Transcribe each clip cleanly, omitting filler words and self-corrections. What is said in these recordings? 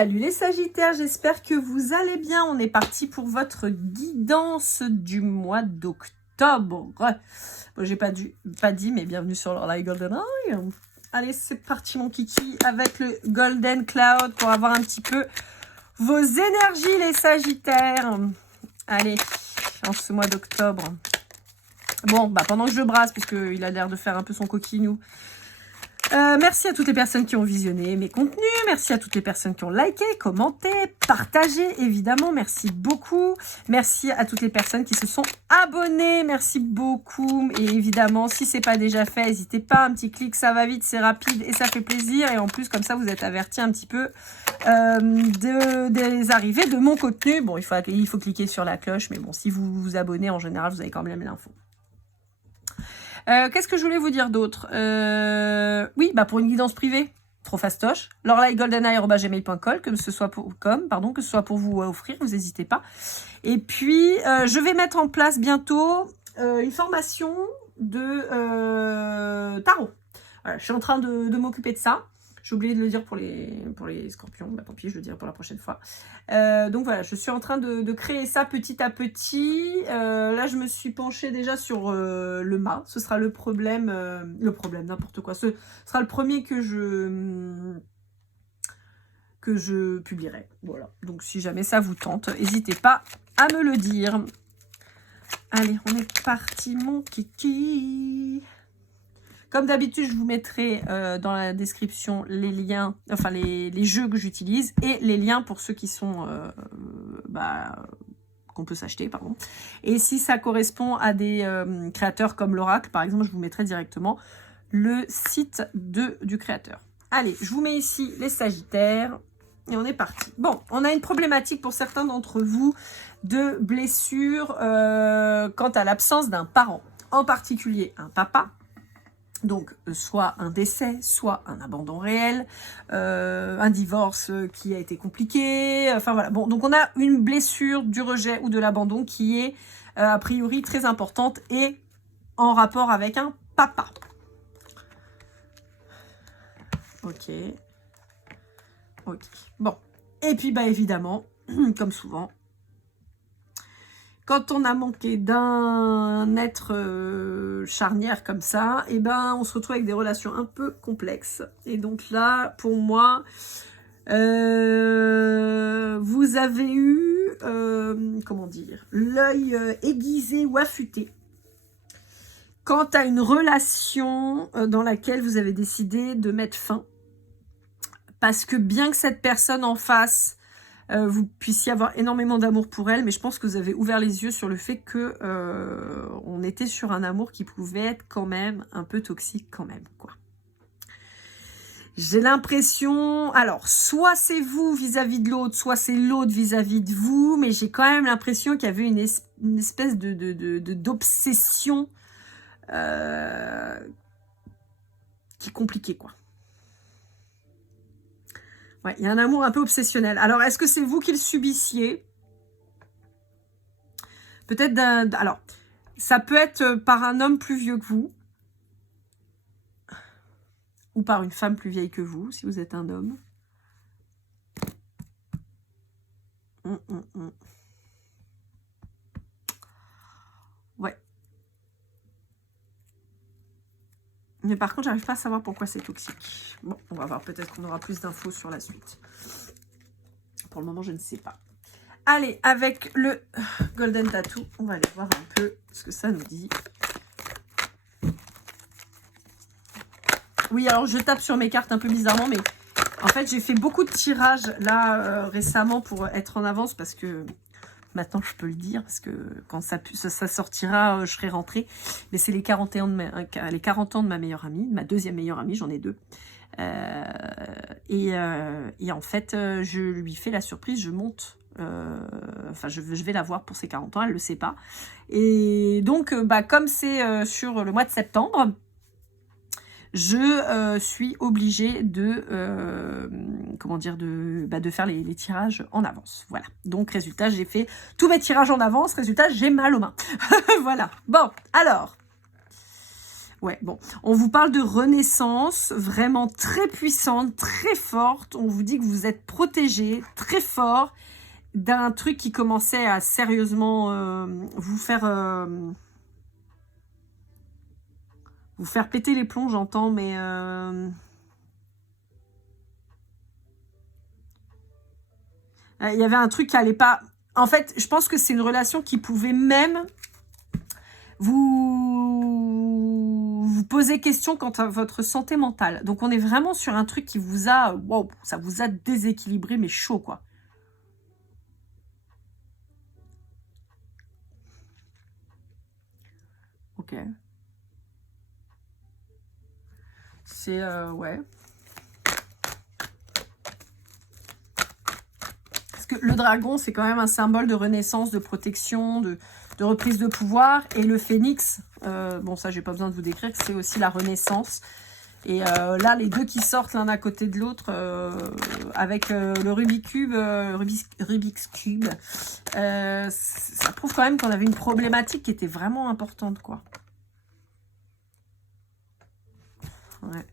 Salut les Sagittaires, j'espère que vous allez bien. On est parti pour votre guidance du mois d'octobre. Bon, j'ai pas dit, mais bienvenue sur l'Orlaï Golden Eye. Allez, c'est parti mon kiki avec le Golden Cloud pour avoir un petit peu vos énergies les Sagittaires. Allez, en ce mois d'octobre. Bon, bah pendant que je brasse, puisqu'il a l'air de faire un peu son coquinou. Merci à toutes les personnes qui ont visionné mes contenus, merci à toutes les personnes qui ont liké, commenté, partagé, évidemment, merci beaucoup. Merci à toutes les personnes qui se sont abonnées, merci beaucoup. Et évidemment, si ce n'est pas déjà fait, n'hésitez pas, un petit clic, ça va vite, c'est rapide et ça fait plaisir. Et en plus, comme ça, vous êtes avertis un petit peu des arrivées de mon contenu. Bon, il faut cliquer sur la cloche, mais bon, si vous vous abonnez, en général, vous avez quand même l'info. Qu'est-ce que je voulais vous dire d'autre? Oui, bah pour une guidance privée, trop fastoche. lorlaïgoldeneye@gmail.com, que ce soit pour vous offrir, vous n'hésitez pas. Et puis, je vais mettre en place bientôt une formation de tarot. Voilà, je suis en train de m'occuper de ça. J'ai oublié de le dire pour les scorpions, bah tant pis, je le dirai pour la prochaine fois. Donc voilà, je suis en train de créer ça petit à petit. Là, je me suis penchée déjà sur le mât. Ce sera le problème, n'importe quoi. Ce sera le premier que je publierai. Voilà, donc si jamais ça vous tente, n'hésitez pas à me le dire. Allez, on est parti, mon kiki. Comme d'habitude, je vous mettrai dans la description les liens, enfin les jeux que j'utilise et les liens pour ceux qui sont qu'on peut s'acheter, pardon. Et si ça correspond à des créateurs comme l'Oracle, par exemple, je vous mettrai directement le site du créateur. Allez, je vous mets ici les Sagittaires et on est parti. Bon, on a une problématique pour certains d'entre vous de blessures quant à l'absence d'un parent, en particulier un papa. Donc, soit un décès, soit un abandon réel, un divorce qui a été compliqué, enfin voilà. Bon, donc on a une blessure du rejet ou de l'abandon qui est a priori très importante et en rapport avec un papa. Ok. Ok. Bon. Et puis, bah évidemment, comme souvent, quand on a manqué d'un être charnière comme ça, et ben on se retrouve avec des relations un peu complexes. Et donc là, pour moi, vous avez eu, comment dire, l'œil aiguisé ou affûté quant à une relation dans laquelle vous avez décidé de mettre fin. Parce que bien que cette personne en face vous puissiez avoir énormément d'amour pour elle, mais je pense que vous avez ouvert les yeux sur le fait que on était sur un amour qui pouvait être quand même un peu toxique quand même, quoi. J'ai l'impression, alors, soit c'est vous vis-à-vis de l'autre, soit c'est l'autre vis-à-vis de vous, mais j'ai quand même l'impression qu'il y avait une espèce d'obsession qui est compliquée, quoi. Ouais, il y a un amour un peu obsessionnel. Alors, est-ce que c'est vous qui le subissiez? Peut-être alors, ça peut être par un homme plus vieux que vous. Ou par une femme plus vieille que vous, si vous êtes un homme. Ouais. Mais par contre, j'arrive pas à savoir pourquoi c'est toxique. Bon, on va voir, peut-être qu'on aura plus d'infos sur la suite. Pour le moment, je ne sais pas. Allez, avec le Golden Tattoo, on va aller voir un peu ce que ça nous dit. Oui, alors je tape sur mes cartes un peu bizarrement, mais en fait, j'ai fait beaucoup de tirages là récemment pour être en avance parce que maintenant, je peux le dire, parce que quand ça sortira, je serai rentrée. Mais c'est les 40 ans de ma meilleure amie, ma deuxième meilleure amie, j'en ai deux. Et en fait, je lui fais la surprise, je monte. Enfin, je vais la voir pour ses 40 ans, elle ne le sait pas. Et donc, comme c'est sur le mois de septembre, je suis obligée de faire les tirages en avance. Voilà. Donc, résultat, j'ai fait tous mes tirages en avance. Résultat, j'ai mal aux mains. Voilà. Bon, alors. Ouais, bon. On vous parle de renaissance vraiment très puissante, très forte. On vous dit que vous êtes protégé, très fort, d'un truc qui commençait à sérieusement vous faire péter les plombs, j'entends, mais... il y avait un truc qui allait pas... En fait, je pense que c'est une relation qui pouvait même vous poser question quant à votre santé mentale. Donc, on est vraiment sur un truc qui vous a... Wow, ça vous a déséquilibré, mais chaud, quoi. Ok. C'est... ouais. Parce que le dragon, c'est quand même un symbole de renaissance, de protection, de reprise de pouvoir. Et le phénix, bon ça j'ai pas besoin de vous décrire, c'est aussi la renaissance. Et là, les deux qui sortent l'un à côté de l'autre, avec le Rubik's Cube, ça prouve quand même qu'on avait une problématique qui était vraiment importante, quoi. Ouais.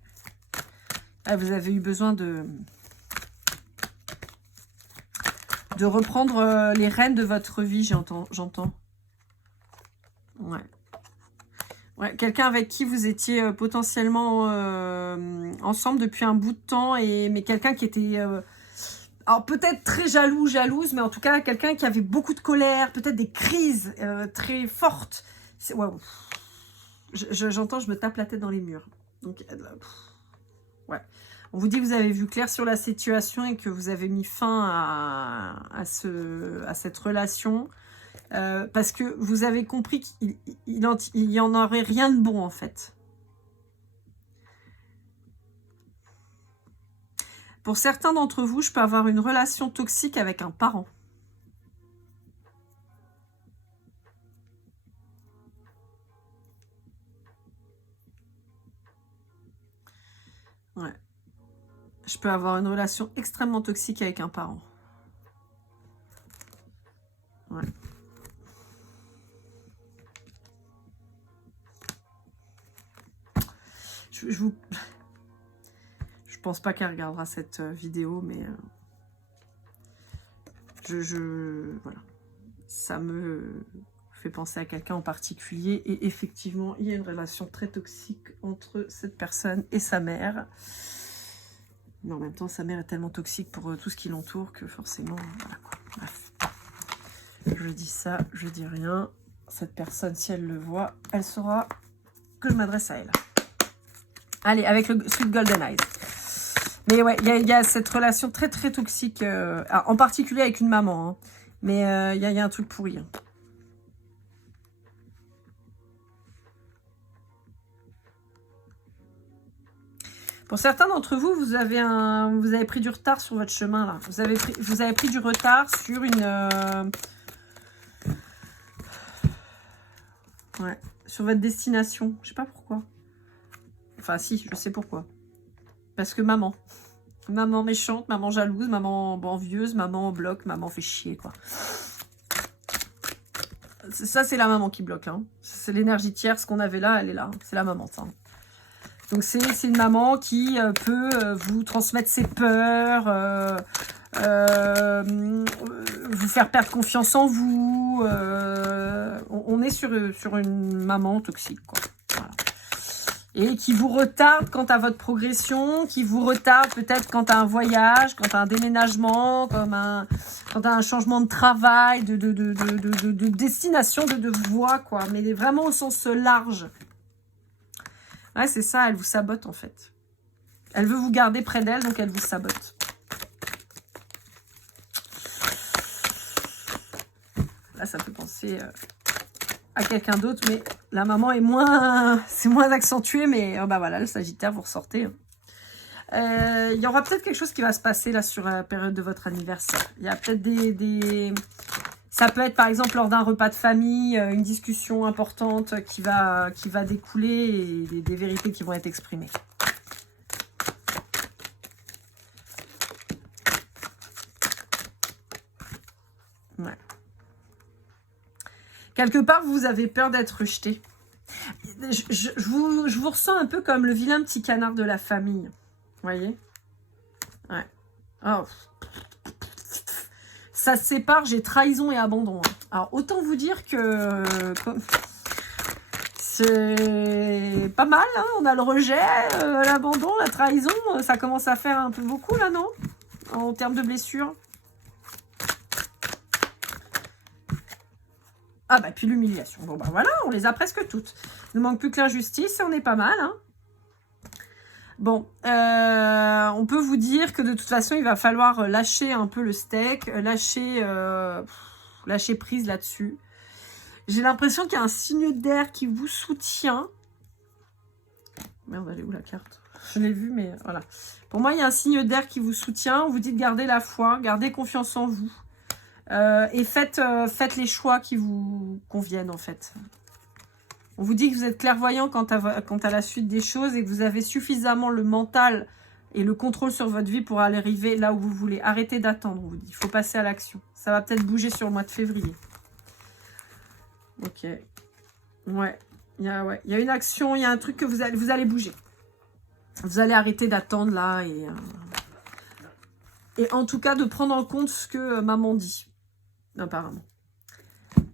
Ah, vous avez eu besoin de reprendre les rênes de votre vie, j'entends. Ouais. Ouais, quelqu'un avec qui vous étiez potentiellement ensemble depuis un bout de temps, mais quelqu'un qui était... alors peut-être très jalouse, mais en tout cas quelqu'un qui avait beaucoup de colère, peut-être des crises très fortes. Ouais, j'entends, je me tape la tête dans les murs. Donc, ouais. On vous dit que vous avez vu clair sur la situation et que vous avez mis fin à cette relation. Parce que vous avez compris qu'il y en aurait rien de bon, en fait. Pour certains d'entre vous, je peux avoir une relation toxique avec un parent. Ouais. Je peux avoir une relation extrêmement toxique avec un parent. Ouais. Je pense pas qu'elle regardera cette vidéo, mais voilà. Ça me fait penser à quelqu'un en particulier. Et effectivement, il y a une relation très toxique entre cette personne et sa mère. Mais en même temps, sa mère est tellement toxique pour tout ce qui l'entoure que forcément, voilà quoi. Bref. Je dis ça, je dis rien. Cette personne, si elle le voit, elle saura que je m'adresse à elle. Allez, avec le Sweet Golden Eyes. Mais ouais, il y a cette relation très très toxique, en particulier avec une maman. Hein. Mais il y a un truc pourri. Hein. Pour certains d'entre vous, vous avez pris du retard sur votre chemin là. Vous avez pris du retard sur une ouais, sur votre destination. Je sais pas pourquoi. Enfin si, je sais pourquoi. Parce que maman méchante, maman jalouse, maman envieuse, maman bloque, maman fait chier quoi. Ça c'est la maman qui bloque. Hein. C'est l'énergie tierce qu'on avait là, elle est là. C'est la maman ça. Donc c'est une maman qui peut vous transmettre ses peurs, vous faire perdre confiance en vous. On est sur une maman toxique, quoi. Voilà. Et qui vous retarde quant à votre progression, qui vous retarde peut-être quant à un voyage, quant à un déménagement, quant à un changement de travail, de destination, de voie, quoi. Mais vraiment au sens large. Ouais, c'est ça, elle vous sabote en fait. Elle veut vous garder près d'elle, donc elle vous sabote. Là, ça peut penser à quelqu'un d'autre, mais la maman est c'est moins accentué, mais bah voilà, le Sagittaire, vous ressortez. Il y aura peut-être quelque chose qui va se passer là sur la période de votre anniversaire. Il y a peut-être ça peut être par exemple lors d'un repas de famille, une discussion importante qui va découler et des vérités qui vont être exprimées. Ouais. Quelque part, vous avez peur d'être rejeté. je vous ressens un peu comme le vilain petit canard de la famille. Vous voyez? Ouais. Oh. Ça se sépare, j'ai trahison et abandon. Alors, autant vous dire que c'est pas mal, hein, on a le rejet, l'abandon, la trahison, ça commence à faire un peu beaucoup, là, non? En termes de blessures. Ah bah, puis l'humiliation. Bon, bah voilà, on les a presque toutes. Il ne manque plus que l'injustice, on est pas mal, hein. Bon, on peut vous dire que de toute façon, il va falloir lâcher un peu le steak, lâcher prise là-dessus. J'ai l'impression qu'il y a un signe d'air qui vous soutient. Merde, elle est où la carte? Je l'ai vue, mais voilà. Pour moi, il y a un signe d'air qui vous soutient. On vous dit de garder la foi, gardez confiance en vous. Et faites les choix qui vous conviennent, en fait. On vous dit que vous êtes clairvoyant quant à la suite des choses et que vous avez suffisamment le mental et le contrôle sur votre vie pour aller arriver là où vous voulez. Arrêtez d'attendre, on vous dit. Il faut passer à l'action. Ça va peut-être bouger sur le mois de février. Ok. Ouais. Il y a une action, il y a un truc que vous allez bouger. Vous allez arrêter d'attendre là et en tout cas de prendre en compte ce que maman dit. Apparemment.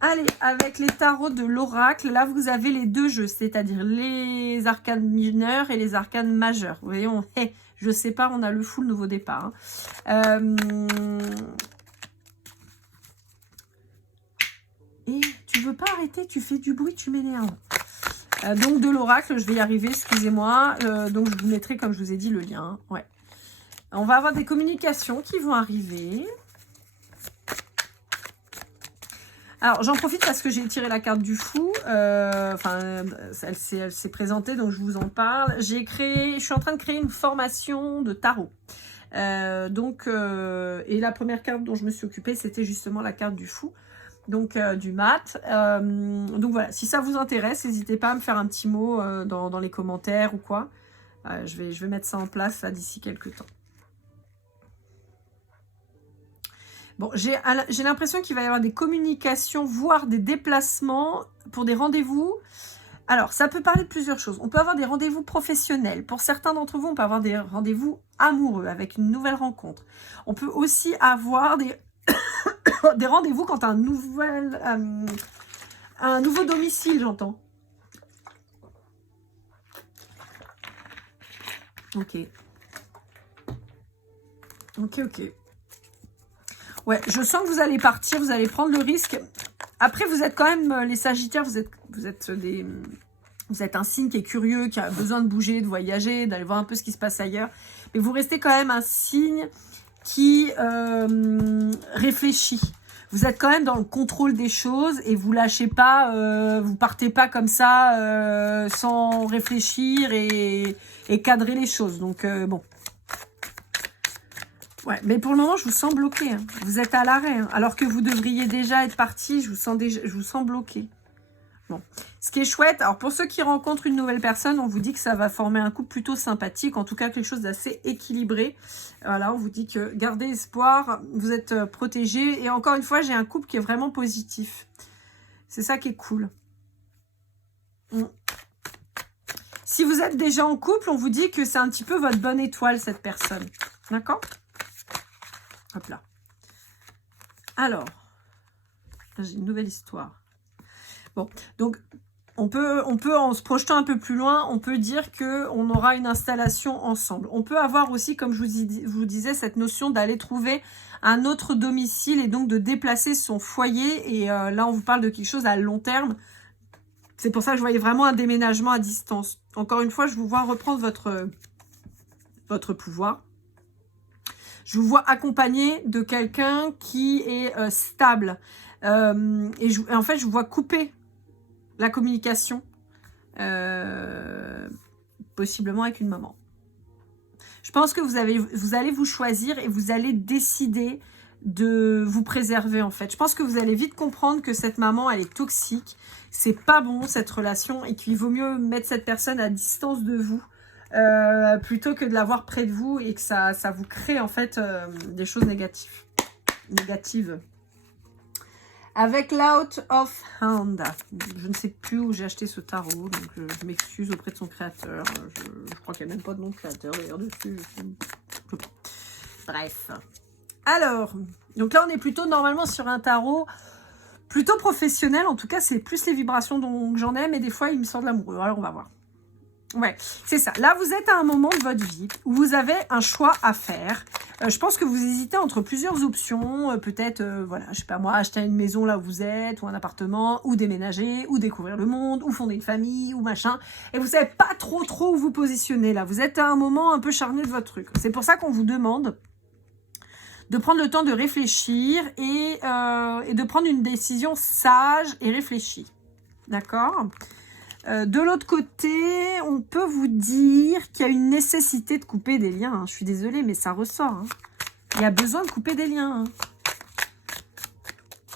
Allez, avec les tarots de l'oracle, là, vous avez les deux jeux, c'est-à-dire les arcanes mineurs et les arcanes majeurs. Vous voyez, je sépare, on a le full nouveau départ. Hein. Et tu veux pas arrêter, tu fais du bruit, tu m'énerves. Donc, de l'oracle, je vais y arriver, excusez-moi. Donc, je vous mettrai, comme je vous ai dit, le lien. Hein. Ouais. On va avoir des communications qui vont arriver. Alors, j'en profite parce que j'ai tiré la carte du fou. Elle s'est présentée, donc je vous en parle. Je suis en train de créer une formation de tarot. Et la première carte dont je me suis occupée, c'était justement la carte du fou. Donc, du mat. Donc, voilà. Si ça vous intéresse, n'hésitez pas à me faire un petit mot dans les commentaires ou quoi. Je vais mettre ça en place d'ici quelques temps. Bon, j'ai l'impression qu'il va y avoir des communications, voire des déplacements pour des rendez-vous. Alors, ça peut parler de plusieurs choses. On peut avoir des rendez-vous professionnels. Pour certains d'entre vous, on peut avoir des rendez-vous amoureux avec une nouvelle rencontre. On peut aussi avoir des, des rendez-vous quant à un nouveau domicile, j'entends. Ok. Ok. Ouais, je sens que vous allez partir, vous allez prendre le risque. Après, vous êtes quand même, les Sagittaires, vous êtes un signe qui est curieux, qui a besoin de bouger, de voyager, d'aller voir un peu ce qui se passe ailleurs. Mais vous restez quand même un signe qui réfléchit. Vous êtes quand même dans le contrôle des choses et vous lâchez pas, vous partez pas comme ça sans réfléchir et cadrer les choses. Donc, bon. Ouais, mais pour le moment, je vous sens bloqué. Hein. Vous êtes à l'arrêt, hein. Alors que vous devriez déjà être parti. Je vous sens bloqué. Bon, ce qui est chouette. Alors pour ceux qui rencontrent une nouvelle personne, on vous dit que ça va former un couple plutôt sympathique, en tout cas quelque chose d'assez équilibré. Voilà, on vous dit que gardez espoir, vous êtes protégés. Et encore une fois, j'ai un couple qui est vraiment positif. C'est ça qui est cool. Si vous êtes déjà en couple, on vous dit que c'est un petit peu votre bonne étoile, cette personne. D'accord ? Hop là. Alors, j'ai une nouvelle histoire. Bon, donc on peut en se projetant un peu plus loin, on peut dire que on aura une installation ensemble. On peut avoir aussi, comme je vous disais, cette notion d'aller trouver un autre domicile et donc de déplacer son foyer. Et là, on vous parle de quelque chose à long terme. C'est pour ça que je voyais vraiment un déménagement à distance. Encore une fois, je vous vois reprendre votre pouvoir. Je vous vois accompagné de quelqu'un qui est stable. Et en fait, je vous vois couper la communication, possiblement avec une maman. Je pense que vous allez vous choisir et vous allez décider de vous préserver, en fait. Je pense que vous allez vite comprendre que cette maman, elle est toxique. C'est pas bon, cette relation, et qu'il vaut mieux mettre cette personne à distance de vous plutôt que de l'avoir près de vous et que ça vous crée, en fait, des choses négatives. Avec l'Out of Hand. Je ne sais plus où j'ai acheté ce tarot, donc je m'excuse auprès de son créateur. Je crois qu'il n'y a même pas de nom de créateur d'ailleurs dessus. Bref. Alors, donc là on est plutôt normalement sur un tarot plutôt professionnel. En tout cas, c'est plus les vibrations dont j'en ai, mais des fois il me sort de l'amoureux. Alors on va voir. Ouais, c'est ça. Là, vous êtes à un moment de votre vie où vous avez un choix à faire. Je pense que vous hésitez entre plusieurs options. Peut-être, voilà, je sais pas moi, acheter une maison là où vous êtes, ou un appartement, ou déménager, ou découvrir le monde, ou fonder une famille, ou machin. Et vous savez pas trop où vous positionner là. Vous êtes à un moment un peu charnier de votre truc. C'est pour ça qu'on vous demande de prendre le temps de réfléchir et de prendre une décision sage et réfléchie. D'accord ? De l'autre côté, on peut vous dire qu'il y a une nécessité de couper des liens. Hein. Je suis désolée, mais ça ressort. Hein. Il y a besoin de couper des liens. Hein.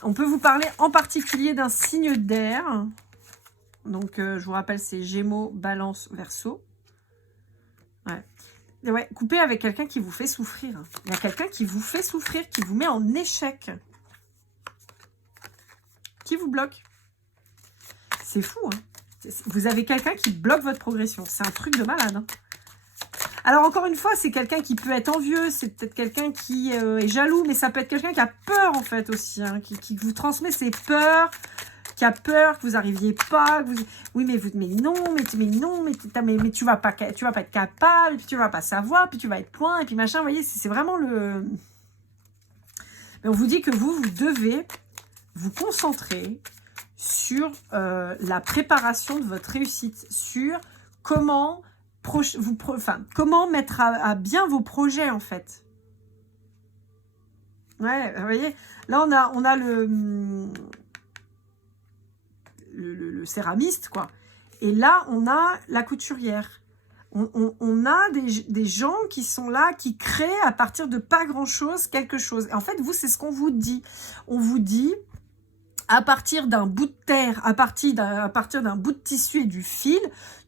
On peut vous parler en particulier d'un signe d'air. Donc, je vous rappelle, c'est Gémeaux, Balance, Verseau. Ouais. Et ouais, couper avec quelqu'un qui vous fait souffrir. Il y a quelqu'un qui vous fait souffrir, qui vous met en échec. Qui vous bloque. C'est fou, hein. Vous avez quelqu'un qui bloque votre progression. C'est un truc de malade. Hein. Alors, encore une fois, c'est quelqu'un qui peut être envieux. C'est peut-être quelqu'un qui est jaloux. Mais ça peut être quelqu'un qui a peur, en fait, aussi. Hein, qui vous transmet ses peurs. Qui a peur que vous n'arriviez pas. Que vous... Oui, mais non, mais tu vas pas être capable. Puis tu vas pas savoir. Puis tu vas être point. Et puis machin. Vous voyez, c'est vraiment le... Mais on vous dit que vous devez vous concentrer sur la préparation de votre réussite, sur comment, comment mettre à bien vos projets, en fait. Ouais, vous voyez, là, on a le céramiste, quoi. Et là, on a la couturière. On a des gens qui sont là, qui créent à partir de pas grand-chose, quelque chose. Et en fait, vous, c'est ce qu'on vous dit. On vous dit... à partir d'un bout de terre, à partir d'un bout de tissu et du fil,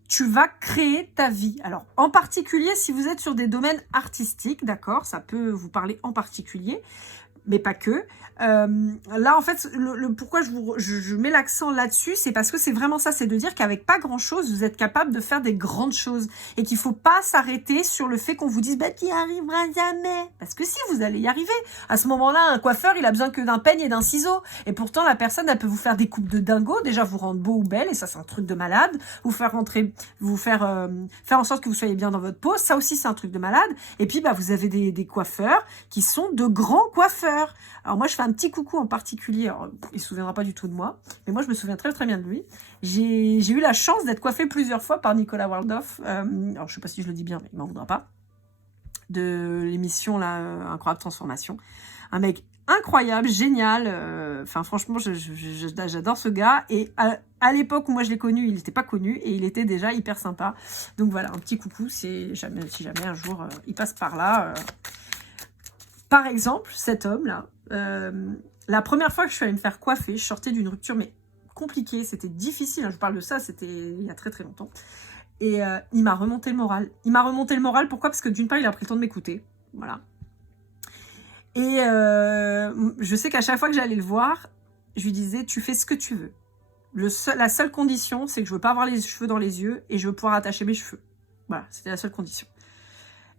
tu vas créer ta vie. Alors, en particulier, si vous êtes sur des domaines artistiques, d'accord, ça peut vous parler en particulier, mais pas que. Là, en fait, pourquoi je mets l'accent là-dessus, c'est parce que c'est vraiment ça, c'est de dire qu'avec pas grand-chose, vous êtes capable de faire des grandes choses et qu'il faut pas s'arrêter sur le fait qu'on vous dise bah, « tu n'y arriveras jamais ». Parce que si, vous allez y arriver. À ce moment-là, un coiffeur, il a besoin que d'un peigne et d'un ciseau. Et pourtant, la personne, elle peut vous faire des coupes de dingo, déjà vous rendre beau ou belle, et ça, c'est un truc de malade. Faire en sorte que vous soyez bien dans votre peau, ça aussi, c'est un truc de malade. Et puis, bah, vous avez des coiffeurs qui sont de grands coiffeurs. Alors moi, je fais un petit coucou en particulier. Alors, il ne se souviendra pas du tout de moi, mais moi, je me souviens très très bien de lui. J'ai eu la chance d'être coiffée plusieurs fois par Nicolas Waldhoff. Alors, je ne sais pas si je le dis bien, mais il ne m'en voudra pas. De l'émission là, Incroyable Transformation. Un mec incroyable, génial. Enfin, franchement, j'adore ce gars. Et à l'époque où moi je l'ai connu, il n'était pas connu et il était déjà hyper sympa. Donc voilà, un petit coucou. Si jamais un jour il passe par là. Par exemple, cet homme-là, la première fois que je suis allée me faire coiffer, je sortais d'une rupture, mais compliquée, c'était difficile, hein, je vous parle de ça, c'était il y a très très longtemps. Et il m'a remonté le moral. Il m'a remonté le moral, pourquoi? Parce que d'une part, il a pris le temps de m'écouter, voilà. Et je sais qu'à chaque fois que j'allais le voir, je lui disais, tu fais ce que tu veux. La seule condition, c'est que je veux pas avoir les cheveux dans les yeux et je veux pouvoir attacher mes cheveux. Voilà, c'était la seule condition.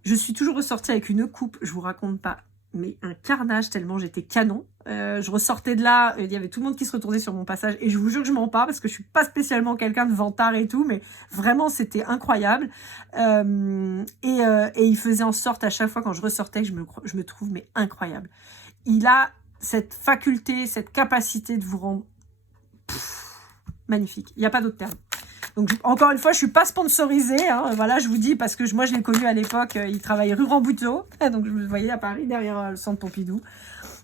Je suis toujours ressortie avec une coupe, je vous raconte pas, mais un carnage tellement j'étais canon. Je ressortais de là, il y avait tout le monde qui se retournait sur mon passage et je vous jure que je mens pas parce que je suis pas spécialement quelqu'un de vantard et tout, mais vraiment c'était incroyable. Et il faisait en sorte à chaque fois quand je ressortais que je me trouve mais incroyable. Il a cette faculté, cette capacité de vous rendre magnifique. Il n'y a pas d'autre terme. Donc, encore une fois, je suis pas sponsorisée. Hein, voilà, je vous dis, parce que moi, je l'ai connu à l'époque. Il travaillait rue Rambuteau. Donc, je me voyais à Paris, derrière le centre Pompidou.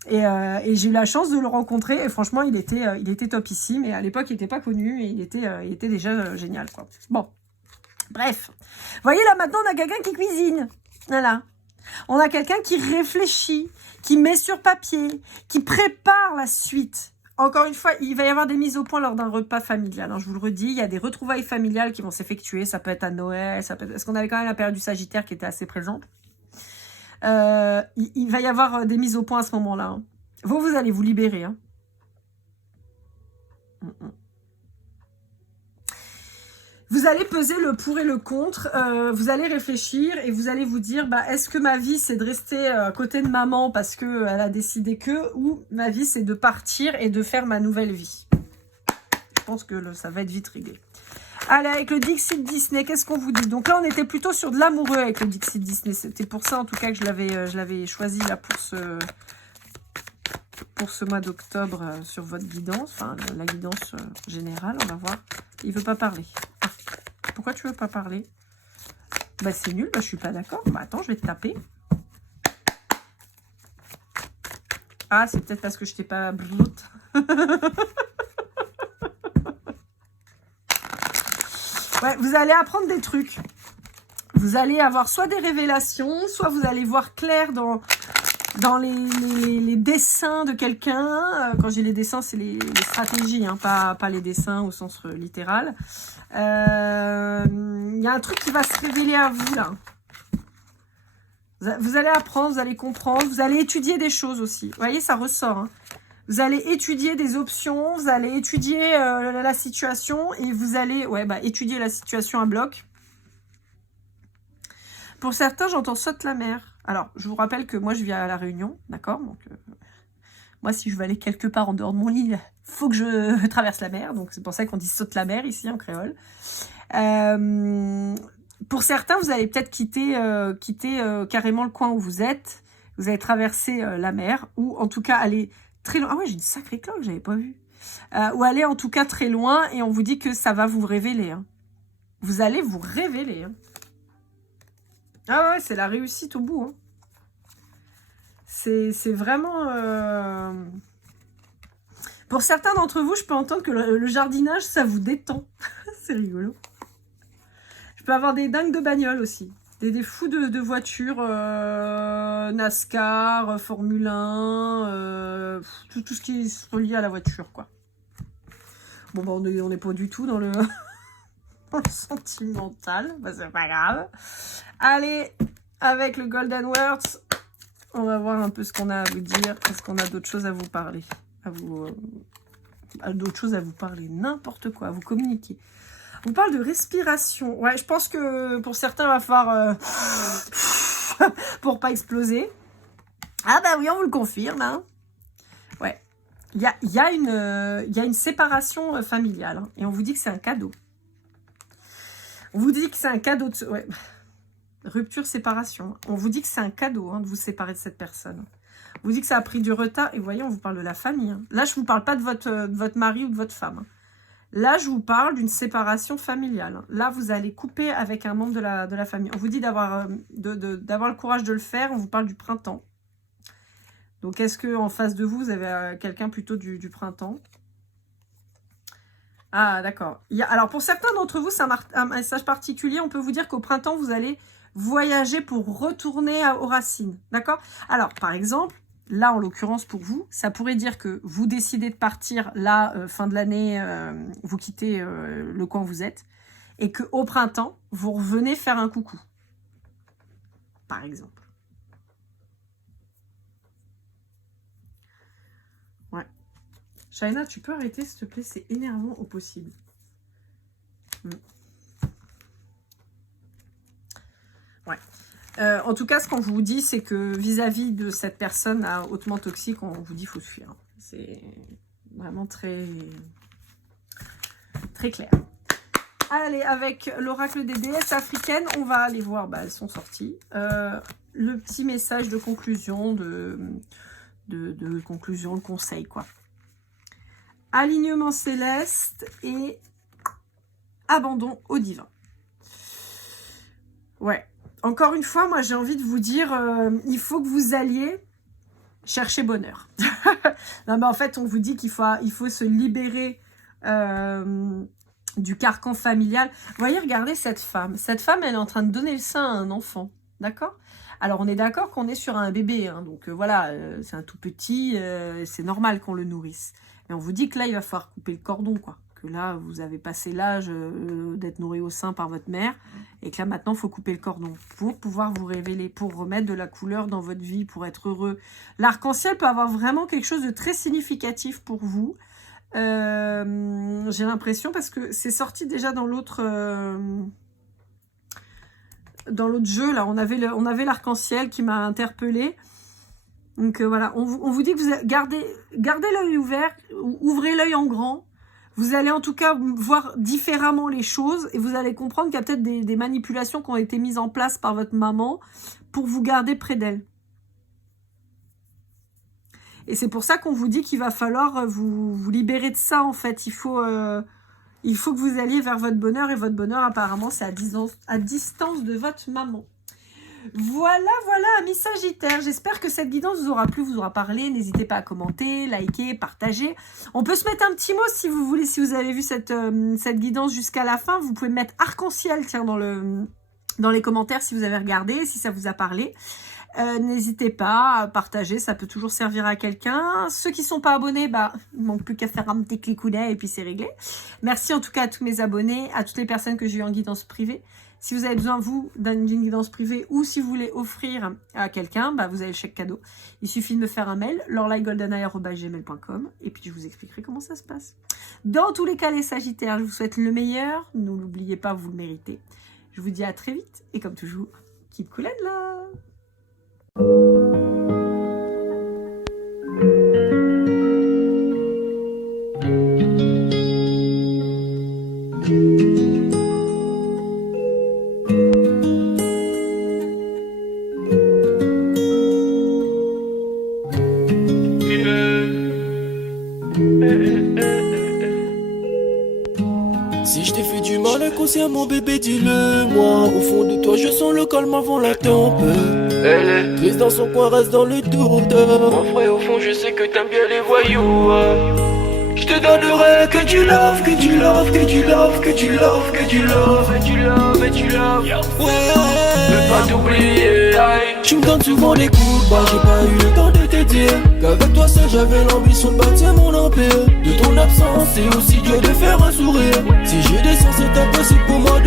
Et j'ai eu la chance de le rencontrer. Et franchement, il était topissime. Et à l'époque, il n'était pas connu. Et il était déjà génial, quoi. Bon. Bref. Vous voyez, là, maintenant, on a quelqu'un qui cuisine. Voilà. On a quelqu'un qui réfléchit, qui met sur papier, qui prépare la suite. Encore une fois, il va y avoir des mises au point lors d'un repas familial. Alors, je vous le redis, il y a des retrouvailles familiales qui vont s'effectuer. Ça peut être à Noël, ça peut être... Parce qu'on avait quand même la période du Sagittaire qui était assez présente. Il va y avoir des mises au point à ce moment-là. Hein. Vous allez vous libérer. Hein. Vous allez peser le pour et le contre, vous allez réfléchir et vous allez vous dire, bah, est-ce que ma vie c'est de rester à côté de maman parce qu'elle a décidé que, ou ma vie c'est de partir et de faire ma nouvelle vie. Je pense que ça va être vite réglé. Allez, avec le Dixit Disney, qu'est-ce qu'on vous dit? Donc là, on était plutôt sur de l'amoureux avec le Dixit Disney. C'était pour ça, en tout cas, que je l'avais choisi là pour ce mois d'octobre sur votre guidance. Enfin, la guidance générale, on va voir. Il veut pas parler. Ah, pourquoi tu veux pas parler? Bah, c'est nul, bah, je suis pas d'accord. Bah, attends, je vais te taper. Ah, c'est peut-être parce que je t'ai pas... Ouais, vous allez apprendre des trucs. Vous allez avoir soit des révélations, soit vous allez voir clair dans les dessins de quelqu'un. Quand j'ai les dessins, c'est les stratégies, hein, pas les dessins au sens littéral. Il y a un truc qui va se révéler à vous, là. Vous allez apprendre, vous allez comprendre, vous allez étudier des choses aussi. Vous voyez, ça ressort, hein. Vous allez étudier des options, vous allez étudier la situation et vous allez étudier la situation à bloc. Pour certains, j'entends saute la mer. Alors, je vous rappelle que moi, je vis à La Réunion, d'accord? Donc, moi, si je veux aller quelque part en dehors de mon lit, il faut que je traverse la mer. Donc, c'est pour ça qu'on dit saute la mer ici en créole. Pour certains, vous allez peut-être quitter carrément le coin où vous êtes. Vous allez traverser la mer ou en tout cas aller... très loin. Ah ouais, j'ai une sacrée cloque, j'avais pas vu. Ou aller en tout cas très loin et on vous dit que ça va vous révéler. Hein. Vous allez vous révéler. Hein. Ah ouais, c'est la réussite au bout. Hein. C'est vraiment... Pour certains d'entre vous, je peux entendre que le jardinage, ça vous détend. C'est rigolo. Je peux avoir des dingues de bagnole aussi. Des fous de voitures, NASCAR, Formule 1, tout ce qui est relié à la voiture, quoi. Bon, bah, on n'est pas du tout dans le, dans le sentimental. Bah, c'est pas grave. Allez, avec le Golden Words, on va voir un peu ce qu'on a à vous dire. Est-ce qu'on a d'autres choses à vous parler? D'autres choses à vous parler. N'importe quoi, à vous communiquer. On parle de respiration. Ouais, je pense que pour certains, il va falloir... pour pas exploser. Ah bah oui, on vous le confirme. Hein. Ouais. Il y a une séparation familiale. Hein, et on vous dit que c'est un cadeau. On vous dit que c'est un cadeau de... Ouais. Rupture, séparation. On vous dit que c'est un cadeau hein, de vous séparer de cette personne. On vous dit que ça a pris du retard. Et voyez, on vous parle de la famille. Hein. Là, je ne vous parle pas de votre mari ou de votre femme. Hein. Là, je vous parle d'une séparation familiale. Là, vous allez couper avec un membre de la famille. On vous dit d'avoir le courage de le faire. On vous parle du printemps. Donc, est-ce qu'en face de vous, vous avez quelqu'un plutôt du printemps? Ah, d'accord. Alors, pour certains d'entre vous, c'est un message particulier. On peut vous dire qu'au printemps, vous allez voyager pour retourner aux racines. D'accord? Alors, par exemple, là, en l'occurrence, pour vous, ça pourrait dire que vous décidez de partir, là, fin de l'année, vous quittez le coin où vous êtes, et qu'au printemps, vous revenez faire un coucou. Par exemple. Ouais. Shaina, tu peux arrêter, s'il te plaît? C'est énervant au possible. Ouais. En tout cas, ce qu'on vous dit, c'est que vis-à-vis de cette personne hautement toxique, on vous dit qu'il faut se fuir. C'est vraiment très, très clair. Allez, avec l'oracle des déesses africaines, on va aller voir, elles sont sorties. Le petit message de conclusion, de conclusion, le conseil, quoi. Alignement céleste et abandon au divin. Ouais. Encore une fois, moi, j'ai envie de vous dire, il faut que vous alliez chercher bonheur. Non, mais en fait, on vous dit qu'il faut se libérer du carcan familial. Vous voyez, regardez cette femme. Cette femme, elle est en train de donner le sein à un enfant. D'accord? Alors, on est d'accord qu'on est sur un bébé. Hein, donc, voilà, c'est un tout petit. C'est normal qu'on le nourrisse. Mais on vous dit que là, il va falloir couper le cordon, quoi. Que là, vous avez passé l'âge d'être nourri au sein par votre mère. Et que là, maintenant, il faut couper le cordon pour pouvoir vous révéler, pour remettre de la couleur dans votre vie, pour être heureux. L'arc-en-ciel peut avoir vraiment quelque chose de très significatif pour vous. J'ai l'impression parce que c'est sorti déjà dans l'autre jeu là. On avait l'arc-en-ciel qui m'a interpellée. Donc voilà, on vous dit que vous gardez l'œil ouvert, ouvrez l'œil en grand. Vous allez en tout cas voir différemment les choses et vous allez comprendre qu'il y a peut-être des manipulations qui ont été mises en place par votre maman pour vous garder près d'elle. Et c'est pour ça qu'on vous dit qu'il va falloir vous libérer de ça, en fait. Il faut que vous alliez vers votre bonheur. Et votre bonheur, apparemment, c'est à distance de votre maman. Voilà, amis Sagittaires. J'espère que cette guidance vous aura plu, vous aura parlé. N'hésitez pas à commenter, liker, partager. On peut se mettre un petit mot si vous voulez. Si vous avez vu cette guidance jusqu'à la fin, vous pouvez mettre arc-en-ciel, tiens, dans les commentaires si vous avez regardé, si ça vous a parlé. N'hésitez pas à partager, ça peut toujours servir à quelqu'un. Ceux qui ne sont pas abonnés, bah, il ne manque plus qu'à faire un petit clicounet et puis c'est réglé. Merci en tout cas à tous mes abonnés, à toutes les personnes que j'ai eues en guidance privée. Si vous avez besoin, vous, d'une guidance privée ou si vous voulez offrir à quelqu'un, bah, vous avez le chèque cadeau. Il suffit de me faire un mail, lorelaiGoldeneye@gmail.com et puis je vous expliquerai comment ça se passe. Dans tous les cas, les Sagittaires, je vous souhaite le meilleur. Ne l'oubliez pas, vous le méritez. Je vous dis à très vite et comme toujours, keep cool and love. Si je t'ai fait du mal inconsciemment bébé dis-le moi. Au fond de toi je sens le calme avant la tempête. Elle est triste dans son coin, reste dans le doute. Mon frère au fond je sais que t'aimes bien les voyous. Je te donnerai que du love, que du love, que du love, que du love, que du love, et du love, et du love. Ouais, veux pas t'oublier. Tu me donnes souvent des coups de barre, j'ai pas eu le temps de te dire qu'avec toi seul j'avais l'ambition de bâtir mon empire. De ton absence c'est aussi dur de faire un sourire. Si je descends c'est impossible pour moi de